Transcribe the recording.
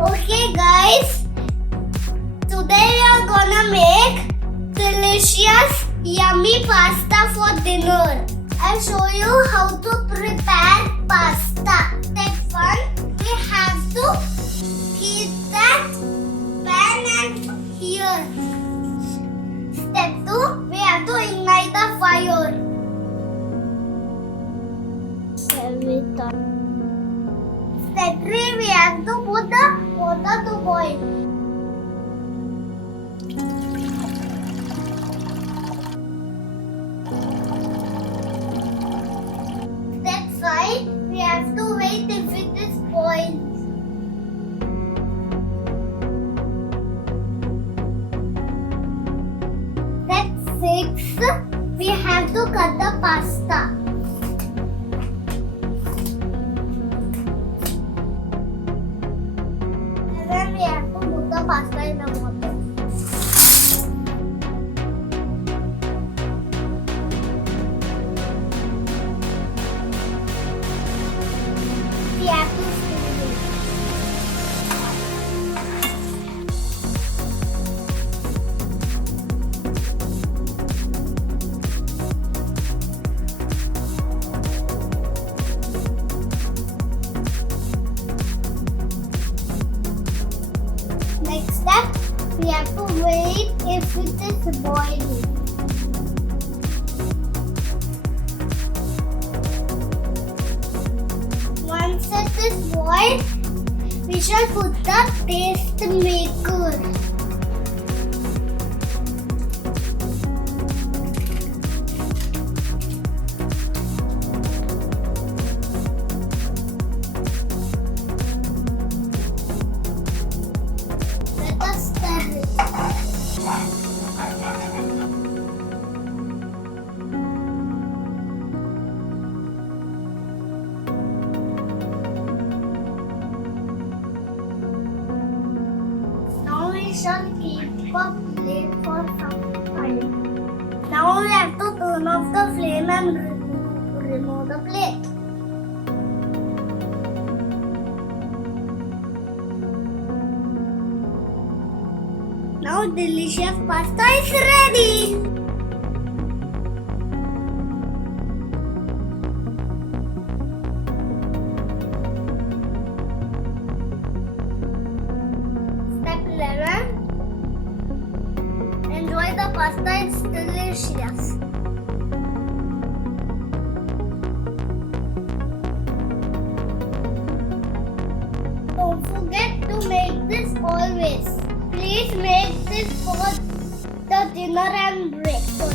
Okay guys, today we are gonna make delicious yummy pasta for dinner. I'll show you how to prepare pasta. Step 1, we have to heat that pan and here. Step 2, we have to ignite the fire. Step 3, we have to put the water to boil. Step 5, we have to wait if it is boiled. Step 6, we have to cut the pasta. Then we have to put the pasta in the water. We have to stir it. Next step, we have to wait if it is boiling. Once it is boiled, we shall put the taste maker. Let us stir it. Now we shall keep a plate for some time. Now we have to turn off the flame and remove the plate. Now delicious pasta is ready. Step 11. Enjoy the pasta, it's delicious. Don't forget to make this always. Please make this for the dinner and breakfast.